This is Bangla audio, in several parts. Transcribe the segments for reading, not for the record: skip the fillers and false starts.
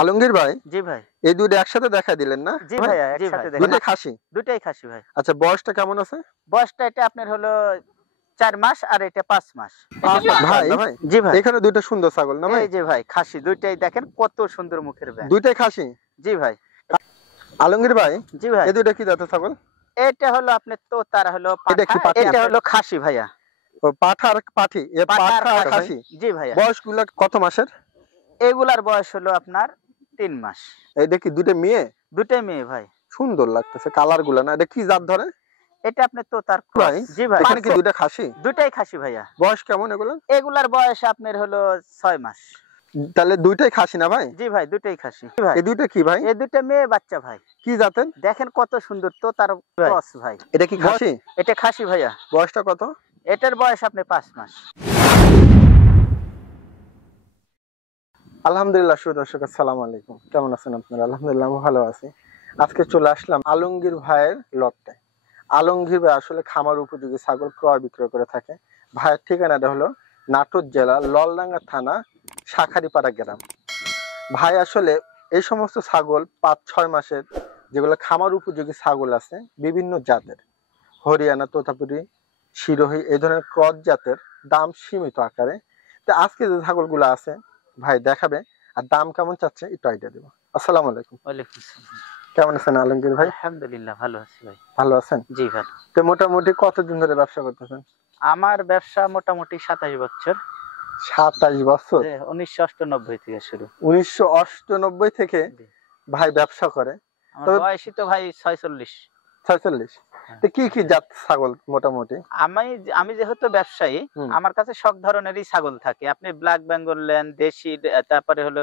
আলমগীর ভাই, জি ভাই। এই দুইটা একসাথে দেখা দিলেন না? জি ভাইয়া, একসাথে দেখেন। দুইটাই খাসি? দুইটাই খাসি ভাই। আচ্ছা, বয়সটা কেমন আছে? বয়সটা এটা আপনার হলো ৪ মাস আর এটা ৫ মাস। ভাই, জি ভাই। এখানে দুইটা সুন্দর ছাগল না ভাই? এই যে ভাই খাসি দুইটাই দেখেন কত সুন্দর মুখের ব্যাঙ। দুইটাই খাসি? জি ভাই। আলমগীর ভাই, জি ভাই। এই দুইটা কি জাতের ছাগল? এটা হলো আপনার তোতার হলো এটা কি পাঠা, পাঠি? এটা হলো খাসি ভাইয়া। ও পাঠা আর পাঠি, এ পাঠা আর পাঠা আর খাসি। খাসি। জি ভাইয়া। বয়সগুলো কত মাসের? এগুলার বয়স হলো আপনার ৩ মাস। এই দেখি দুইটা মেয়ে? দুইটাই মেয়ে ভাই। সুন্দর লাগতেছে কালার গুলা না? এটা কি জাত ধরে এটা আপনার তোতার ভাই? ক্রস। জি ভাই। এখানে কি দুইটা খাসি? দুইটাই খাসি ভাইয়া। বয়স কেমন এগুলো? এগুলার বয়স আপনার হলো ৬ মাস। তাহলে দুইটাই খাসি না ভাই? জি ভাই, দুইটাই খাসি। জি ভাই। এই দুইটা কি ভাই? এই দুইটা মেয়ে বাচ্চা ভাই। কি জাতের? দেখেন কত সুন্দর তোতার ক্রস ভাই। এটা কি খাসি? এটা খাসি ভাইয়া। বয়সটা কত? এটার বয়স আপনার ৫ মাস। আলহামদুলিল্লাহ। সুদর্শক আসসালামু আলাইকুম, কেমন আছেন আপনারা? আলহামদুলিল্লাহ আমি ভালো আছি। আজকে চলে আসলাম আলমগীর ভাইয়ের লটে। আলমগীর ভাই আসলে খামার উপযোগী ছাগল ক্রয় বিক্রয় করে থাকে। ভাইয়ের ঠিকানাটা হলো নাটোর জেলা ললডাঙ্গা থানা শাখারিপাড়া গ্রাম। ভাই আসলে এই সমস্ত ছাগল ৫-৬ মাসের যেগুলো খামার উপযোগী ছাগল আছে বিভিন্ন জাতের, হরিয়ানা, তোতাপুরি, সিরোহী, এই ধরনের ক্রস জাতের, দাম সীমিত আকারে। তো আজকে যে ছাগলগুলো আছে ভাই দেখাবে, আর দাম কেমন চাচ্ছে একটু আইডিয়া দেবো। আসসালামু আলাইকুম। ওয়ালাইকুম আসসালাম। কেমন আছেন আলমগীর ভাই? আলহামদুলিল্লাহ ভালো আছি ভাই। ভালো আছেন? জি ভাই। তো মোটামুটি কতদিন ধরে ব্যবসা করতেছেন? আমার ব্যবসা মোটামুটি ২৭ বছর। ২৭ বছর? ১৯৯৮ থেকে শুরু। ১৯৯৮ থেকে ভাই ব্যবসা করে? আমার বয়সই তো ভাই ৪৬। ৪৬? তো কি কি জাত ছাগল মোটামুটি? আমি যেহেতু ব্যবসায়ী, আমার কাছে সব ধরনেরই ছাগল থাকে। আপনি ব্ল্যাক বেঙ্গল নেন, দেশি, তারপরে হলো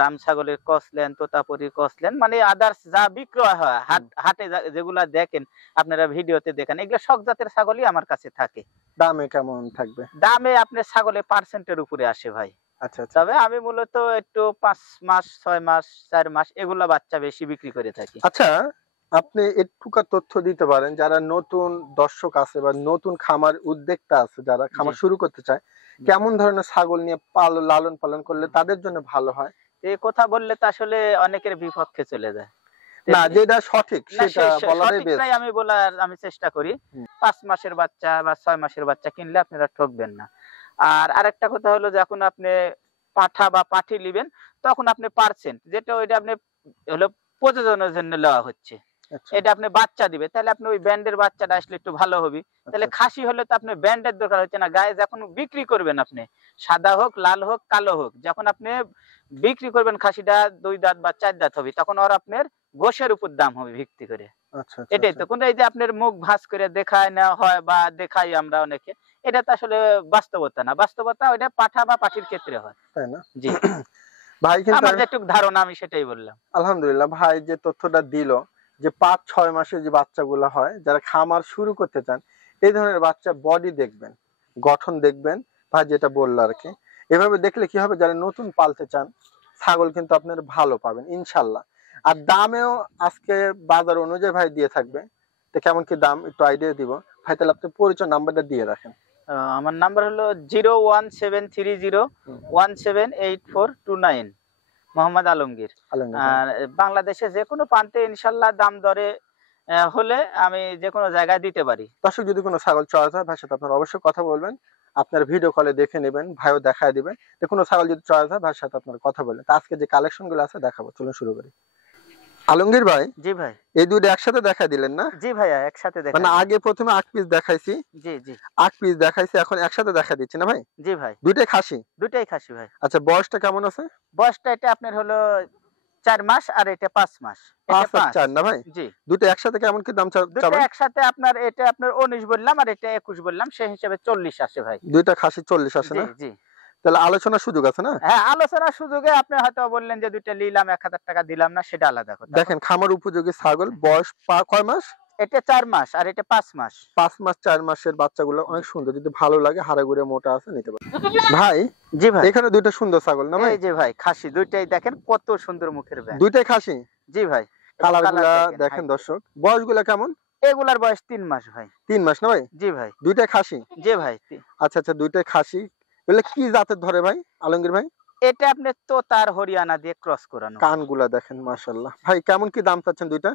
রাম ছাগলের ক্রস নেন, তোতাপুরি ক্রস নেন, মানে আদার্স যা বিক্রয় হয় হাটে যেগুলা দেখেন আপনারা ভিডিওতে দেখেন, এগুলো সব জাতের ছাগলই আমার কাছে থাকে। দামে কেমন থাকবে? দামে আপনার ছাগলের পার্সেন্টের উপরে আসে ভাই। আচ্ছা আচ্ছা। তবে আমি মূলত একটু ৫ মাস, ৬ মাস, ৪ মাস এগুলা বাচ্চা বেশি বিক্রি করে থাকি। আচ্ছা, আপনি একটুকা তথ্য দিতে পারেন যারা নতুন দর্শক আছে বা নতুন খামার উদ্যোক্তা আছে, যারা খামার শুরু করতে চায়, কেমন ধরনের ছাগল নিয়ে লালন পালন করলে তাদের জন্য ভালো হয়? এই কথা বললে তো আসলে অনেকের বিপক্ষে চলে যায়। না, যেটা সঠিক সেটা বলারই বেস্ট। আমি চেষ্টা করি ৫ মাসের বাচ্চা বা ৬ মাসের বাচ্চা কিনলে আপনারা ঠকবেন না। আর আরেকটা কথা হলো, যখন আপনি পাঠা বা পাঠি নেবেন তখন আপনি পার্সেন্ট যেটা ওইটা আপনি হলো প্রজননের জন্য নেওয়া হচ্ছে, এটা আপনি বাচ্চা দিবে, তাহলে আপনি ওই ব্যান্ডের বাচ্চাটা আসলে একটু ভালো হবে। তাহলে খাসি হলে তো আপনি ব্যান্ডের দরকার হচ্ছে না। গায়ে যখন বিক্রি করবেন আপনি, সাদা হোক, লাল হোক, কালো হোক, যখন আপনি বিক্রি করবেন খাসিটা ২ দাঁত বা ৪ দাঁত হবে, তখন আর আপনার গোশের উপর দাম হবে ভিত্তি করে। এটাই তো। কিন্তু এই যে আপনার মুখ ভাঁজ করে দেখায় নেওয়া হয় বা দেখাই আমরা অনেকে, এটা তো আসলে বাস্তবতা না। বাস্তবতা ওইটা পাঠা বা পাঠির ক্ষেত্রে হয়, তাই না? জি ভাই, কিন্তু আমার যেটুকু ধারণা আমি সেটাই বললাম। আলহামদুলিল্লাহ ভাই যে তথ্যটা দিল, যে ৫-৬ মাসের যে বাচ্চাগুলো হয়, যারা খামার শুরু করতে চান, এই ধরনের বাচ্চা বডি দেখবেন, গঠন দেখবেন, ভাই যেটা বললো আর কি। এভাবে দেখলে কি হবে, যারা নতুন পালতে চান ছাগল কিন্তু আপনারা ভালো পাবেন ইনশাল্লাহ। আর দামেও আজকে বাজার অনুযায়ী ভাই দিয়ে থাকবে। তো কেমন কি দাম একটু আইডিয়া দিব ভাই। তাহলে আপনি পরিচয় নাম্বারটা দিয়ে রাখেন। আমার নাম্বার হলো 01730178429, মোহাম্মদ আলমগীর। আর বাংলাদেশে যে কোনো প্রান্তে ইনশাল্লাহ দাম দরে হলে আমি যে কোনো জায়গায় দিতে পারি। দর্শক যদি কোনো ছাগল চয়েস হয় ভাইয়ের সাথে আপনারা অবশ্যই কথা বলবেন, আপনার ভিডিও কলে দেখে নেবেন, ভাইও দেখায় দিবেন। যে কোনো ছাগল যদি চয়েস হয় ভাইয়ের সাথে আপনারা কথা বলবেন। আজকে যে কালেকশন গুলো আছে দেখাবো, চলুন শুরু করি। আলমগীর ভাই, জি ভাই, এই দুটো একসাথে দেখাই দিলেন না? জি ভাইয়া, একসাথে দেখাই। মানে আগে প্রথমে ৮ পিস দেখাইছি, জি জি ৮ পিস দেখাইছি, এখন একসাথে দেখা দিচ্ছি না ভাই? জি ভাই। দুইটাই খাসি? দুইটাই খাসি ভাই। আচ্ছা, বয়সটা কেমন আছে? বয়সটা এটা আপনার হলো ৪ মাস আর এটা ৫ মাস। ৫ আর ৪ না ভাই? জি। দুটো একসাথে কেমন কি দাম চাবেন? দুটো একসাথে আপনার এটা আপনার ১৯ বললাম আর এটা ২১ বললাম, সেই হিসাবে ৪০ আসে ভাই। দুইটা খাসি ৪০ আসে না? জি জি। তাহলে আলোচনার সুযোগ আছে না? হ্যাঁ, আলোচনার সুযোগে আপনি হয়তো বললেন যে দুইটা নিলাম ১০০০ টাকা দিলাম না, সেটা আলাদা কথা। দেখেন খামার উপযোগী ছাগল, বয়স কয় মাস? এটা ৪ মাস আর এটা ৫ মাস। ৫ মাস ৪ মাসের বাচ্চাগুলো অনেক সুন্দর, যদি ভালো লাগে হাড়ে গুড়ে মোটা আছে নিতে পারেন ভাই। জি ভাই। এখানে দুইটা সুন্দর ছাগল না ভাই? এই যে ভাই খাসি দুইটাই দেখেন কত সুন্দর মুখের ব্যাঙ। দুইটাই খাসি? জি ভাই। কালারগুলা দেখেন দর্শক। বয়সগুলা কেমন? এগুলার বয়স ৩ মাস ভাই। ৩ মাস না ভাই? জি ভাই। দুইটাই খাসি? জি ভাই। আচ্ছা আচ্ছা, দুইটাই খাসি। এগুলা কি জাতের ধরে ভাই আলমগীর ভাই? এটা আপনি তোতার হরিয়ানা দিয়ে ক্রস করানো। কানগুলা দেখেন মাশাআল্লাহ। ভাই কেমন কি দাম চাচ্ছেন দুইটা?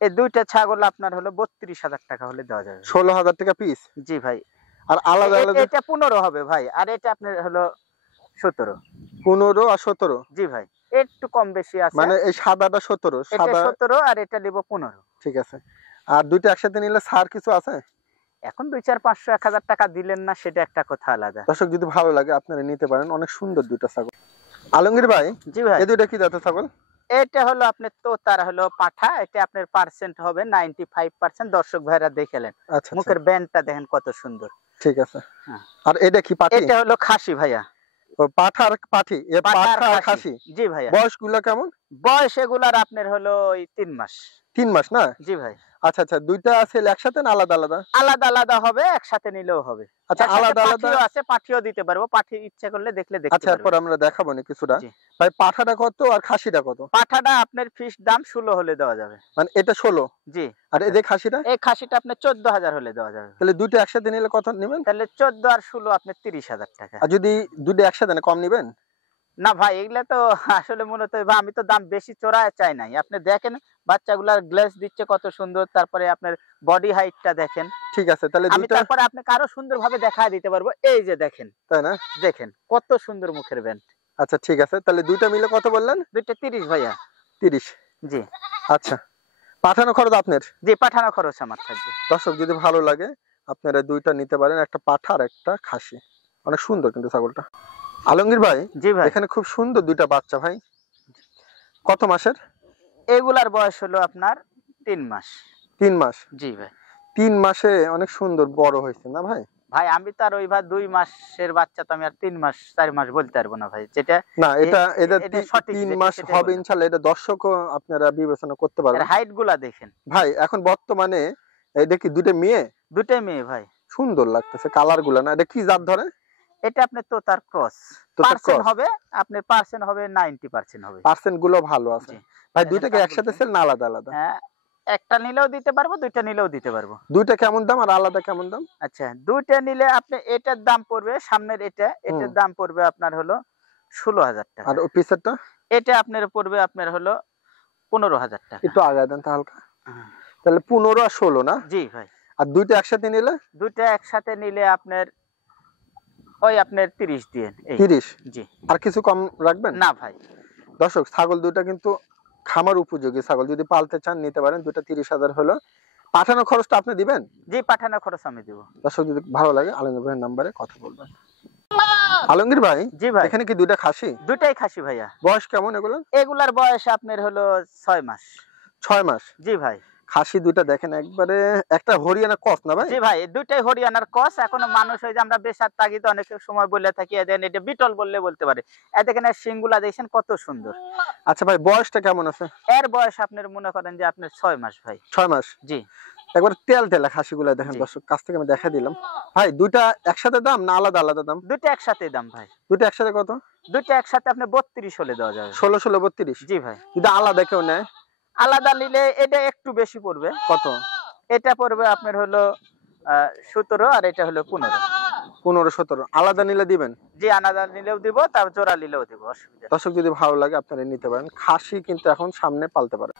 এই দুইটা ছাগল আপনার হলো ৩২,০০০ টাকা হলে দেওয়া যাবে। ১৬,০০০ টাকা পিস। জি ভাই। আর আলাদা আলাদা এটা ১৫ হবে ভাই, আর এটা আপনার হলো ১৭। ১৫ আর ১৭। জি ভাই, একটু কম বেশি আছে। মানে এই সাদাটা ১৭, এটা সাদা ১৭ আর এটা নিব ১৫। ঠিক আছে। আর দুইটা একসাথে নিলে ছাড় কিছু আছে? এখন ২ ৪ ৫০০ ১,০০০ টাকা দিলেন না, সেটা একটা কথা আলাদা। দর্শক যদি ভালো লাগে আপনারা নিতে পারেন, অনেক সুন্দর দুইটা ছাগল। আলমগীর ভাই, জি ভাই, এই দুইটা কি জাতের ছাগল? এটা হলো আপনার তোতার হলো পাঠা। এটা আপনার পার্সেন্ট হবে 95%। দর্শক ভাইরা দেখেলেন, আচ্ছা আচ্ছা, মুখের ব্যান্ডটা দেখেন কত সুন্দর। ঠিক আছে। হ্যাঁ। আর এটা কি পাঠি? এটা হলো খাসি ভাইয়া। ও পাঠা আর পাঠি, এ পাঠা পাঠা আর আর খাসি। জি ভাইয়া। বয়সগুলো কেমন? বয়স এগুলার আপনার হলো ওই ৩ মাস। 3 মাস না? জি ভাই। আচ্ছা আচ্ছা, দুইটা সেল একসাথে না আলাদা আলাদা? আলাদা আলাদা হবে, একসাথে নিলেও হবে। আচ্ছা, একসাথে আলাদা আলাদা। পাঠিও আছে, পাঠিও দিতে পারবো। পাঠি ইচ্ছা করলে দেখলে দেখতে আচ্ছা, এরপর পারবেন। আমরা দেখাবো না কিছুটা। জি। ভাই পাঠাটা কত আর খাসিটা কত? পাঠাটা আপনার ফিক্সড দাম ১৬ হলে দেওয়া যাবে। মানে এটা 16, জি। আর এই যে খাসিটা? এই খাসিটা আপনার ১৪,০০০ হলে দেওয়া যাবে। তাহলে দুটো একসাথে নিলে কত নেবেন? তাহলে ১৪ আর ১৬ আপনার ৩০,০০০ টাকা। আর যদি দুটো একসাথে নেন কম নেবেন? না ভাই, এগুলা তো আসলে মূলত ভাই আমি তো দাম বেশি চড়ায় চাই নাই। আপনি দেখেন বাচ্চাগুলার গ্লেজ দিচ্ছে কত সুন্দর, তারপরে আপনার বডি হাইটটা দেখেন। ঠিক আছে, তাহলে আমি দুইটা, তারপরে আপনাকে আরো সুন্দরভাবে দেখায় দিতে পারবো। এই যে দেখেন, তাই না? দেখেন কত সুন্দর মুখের ব্যান্ড। আচ্ছা ঠিক আছে, তাহলে দুইটা মিলে কত বললেন? দুইটা ৩০ ভাইয়া। 30। জি। আচ্ছা, পাঠানো খরচ আপনার। জি, পাঠানো খরচ আমার থাকবে। দর্শক যদি ভালো লাগে আপনারা দুইটা নিতে পারেন, একটা পাঠা আর একটা খাসি। অনেক সুন্দর কিন্তু ছাগলটা। আলমগীর ভাই, জি ভাই। এখানে খুব সুন্দর দুইটা বাচ্চা ভাই, কত মাসের? এগুলার বয়স হলো আপনার ৩ মাস। 3 মাস। জি ভাই। 3 মাসে অনেক সুন্দর বড় হয়েছে না ভাই? ভাই আমি তো আর ওই ভাই ২ মাসের বাচ্চা তো আমি আর ৩ মাস ৪ মাস বলতে পারবো না ভাই। যেটা না, এটা এটা এটা সঠিক 3 যেটা মাস সেটাই হবে বললাম। ইনশাআল্লাহ, এটা দর্শকও আপনারা বিবেচনা করতে এর পারবেন। হাইট গুলা দেখেন। ভাই এখন বর্তমানে এটা কি দুটো মেয়ে? দুটাই মেয়ে ভাই। সুন্দর লাগতেছে কালার গুলা, না এটা কি জাত ধরে? এটা আপনার তোতার ক্রস। তোতার পার্সেন্ট cross। হবে, আপনার পার্সেন্ট হবে 90% হবে। পার্সেন্ট গুলো ভালো আছে। জি। ভাই দেখেন দুইটাকে কানগুলো একসাথে দেখেন। সেল না আলাদা আলাদা? হ্যাঁ, একটা নিলেও দিতে পারবো, দুইটা নিলেও দিতে পারবো। দুইটা কেমন দাম আর আলাদা কেমন দাম? আচ্ছা, দুইটা নিলে আপনি এটার দাম পড়বে সামনের এটার দাম পড়বে আপনার হলো ১৬,০০০ টাকা। আর পিসেরটা এটা আপনার পড়বে আপনার হলো ১৫,০০০ টাকা। একটু আগায় দেন তো হালকা। হ্যাঁ। তাহলে 15 আর 16 না? জি ভাই। আর দুইটা একসাথে নিলে দুইটা একসাথে নিলে আপনার ওই আপনার ৩০ দিয়েন এই। 30। জি। আর কিছু কম রাখবেন? না ভাই। দর্শক ছাগল দুইটা কিন্তু খামার উপযোগী ছাগল, যদি পালতে চান নিতে পারেন। দুইটা 30,000 হলো। পাঠানো খরচটা আপনি দিবেন? জি, পাঠানোর খরচ আমি দিব। দর্শক যদি ভালো লাগে আলমগীর ভাইয়ের নাম্বারে কথা বলবেন। আলমগীর ভাই, জি ভাই। এখানে কি দুইটা খাসি? দুটাই খাসি ভাইয়া। বয়স কেমন এগুলো? এগুলার বয়স আপনার হলো ৬ মাস। 6 মাস। জি ভাই। খাসি দুইটা দেখেন একবারে, একটা হরিয়ানা ক্রস না ভাই? জি ভাই, দুটাই হরিয়ানার ক্রস। এখনো মানুষ ওই যে আমরা বেশার তাগিদে অনেক সময় বলে থাকি এদেন এটা বিটল বললে বলতে পারে। দেখেন এর শিংগুলা দেখছেন কত সুন্দর। আচ্ছা ভাই, বয়সটা কেমন আছে? এর বয়স আপনার মনে করেন যে আপনার ৬ মাস ভাই। 6 মাস। জি। একবার তেল তেলা খাসিগুলা দেখেন জি। দর্শক, কাছ থেকে আমি দেখা দিলাম। ভাই দুইটা একসাথে দাম না আলাদা আলাদা দাম? দুটো একসাথে দাম ভাই। দুইটা একসাথে কত? দুটো একসাথে আপনি ৩২ হলে দেওয়া যাবে। 16 16 32। জি ভাই। যদি আলাদা কেউ নেয় আলাদা নিলে এটা একটু বেশি পড়বে। কত? এটা পড়বে আপনার হলো ১৭ আর এটা হলো ১৫। 15 17। আলাদা নিলে দিবেন? জি, আলাদা নিলেও দিব, তার জোড়া নিলেও দিব, অসুবিধা নেই। দর্শক যদি ভালো লাগে আপনারা নিতে পারেন। খাসি কিন্তু এখন সামনে পালতে পারে।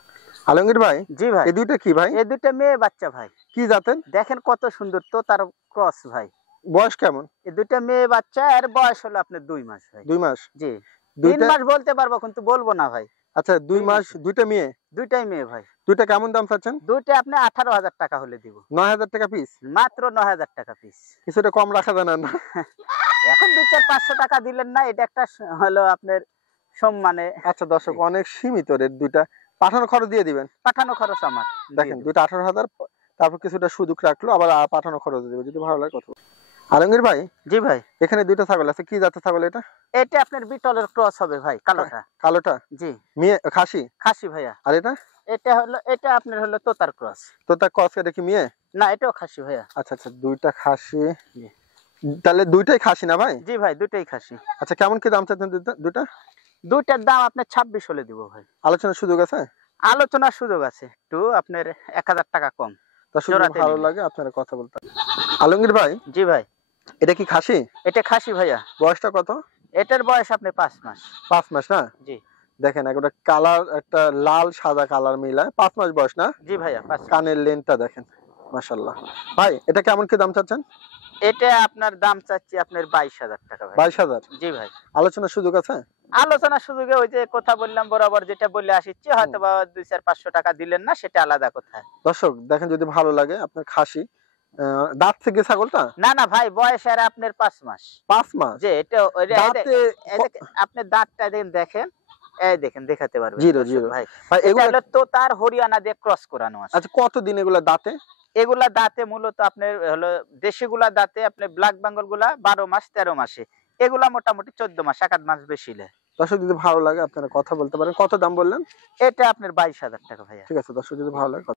আলমগীর ভাই, জি ভাই। এই দুইটা কি ভাই? এই দুটো মেয়ে বাচ্চা ভাই। কি জাতের? দেখেন কত সুন্দর তো তার ক্রস ভাই। বয়স কেমন? এই দুটো মেয়ে বাচ্চা, এর বয়স হলো আপনার ২ মাস ভাই। 2 মাস। জি। ৩ দুইটা, মাস বলতে পারবো কিন্তু বলবো না ভাই। আচ্ছা 2 দুই মাস, মাসে। দুইটা মেয়ে। দুইটাই মেয়ে ভাই। দুইটা কেমন দাম চাচ্ছেন? দুইটা আপনি ১৮,০০০ টাকা হলে দিব। 9,000 টাকা পিস। মাত্র ৯,০০০ টাকা পিস। কিছুটা কম রাখা যায় না? এখন ২ ৪ ৫০০ টাকা দিলেন না, এটা একটা হলো আপনার সম্মানে। আচ্ছা দর্শক, অনেক সীমিত রেট। দুইটা পাঠানো খরচ দিয়ে দিবেন? পাঠানো খরচ আমার। দেখেন দুইটা 18,000, তারপর কিছুটা সুযোগ রাখলো, আবার পাঠানো খরচ দিবে যদি ভালো লাগে কথা। আলমগীর ভাই, জি ভাই। এখানে দুইটা ছাগল আছে, কি জাতের ছাগল এটা? এটা আপনার বিটলের ক্রস হবে ভাই, কালোটা। কালোটা জি। মেয়ে খাসি? খাসি ভাইয়া। আর এটা? এটা আপনার হলো তোতার ক্রস। তো তার কস এটা কি মেয়ে? না, এটাও খাসি ভাইয়া। আচ্ছা আচ্ছা, দুইটা খাসি। জি। তাহলে দুইটাই খাসি না ভাই? জি ভাই, দুটোই খাসি। আচ্ছা, কেমন কি দাম চাচ্ছেন দুইটা? দুইটার দাম আপনার ২৬ হলে দিব ভাই। আলোচনার সুযোগ আছে? আলোচনার সুযোগ আছে, একটু আপনার ১,০০০ টাকা কম। দর্শক যদি জোড়াতে ভালো নিলে। লাগে আপনারা কথা বলতে পারেন। আলমগীর ভাই, জি ভাই। এটা কি খাসি? এটা খাসি ভাইয়া। বয়সটা কত? এটার বয়স আপনি 5 মাস। 5 মাস না? জি দেখেন একটা কালার, একটা লাল সাদা কালার মিলায় 5 মাস বয়স না? জি ভাইয়া 5 মাস। কানের লেনটা দেখেন, মাশাআল্লাহ। ভাই এটা কেমন কি দাম চাচ্ছেন? এটা আপনার দাম চাচ্ছি আপনার 22,000 টাকা ভাই। 22,000? জি ভাই। আলোচনার সুযোগ আছে? আলোচনার সুযোগে ওই যে কথা বললাম বরাবর যেটা বলে আসিচ্ছি, হয়তো বা 2-4-500 টাকা দিলেন না, সেটা আলাদা কথা। দর্শক দেখেন, যদি ভালো লাগে আপনার খাসি, দাঁত থেকে ছাগলটা না না ভাই, বয়স আর আপনার 5 মাস। 5 মাস যে এটা দাঁতে আপনি দাঁতটা দেখেন, এই দেখেন দেখাতে পারবেন জিরো দর্শক জিরো। ভাই। ভাই এটা এগুলা হলো তোতার হরিয়ানা দিয়ে ক্রস করানো আছে। আচ্ছা, কতদিন এগুলা দাঁতে? এগুলা দাঁতে মূলত আপনার হলো দেশিগুলা দাঁতে আপনার ব্ল্যাক বেঙ্গল গুলা 12 মাস 13 মাসে, এগুলা মোটামুটি 14 মাস, 1 মাস বেশি নেয়। দর্শক যদি ভালো লাগে আপনারা কথা বলতে পারেন। কত দাম বললেন? এটা আপনার 22,000 টাকা ভাইয়া। ঠিক আছে দর্শক, যদি ভালো লাগে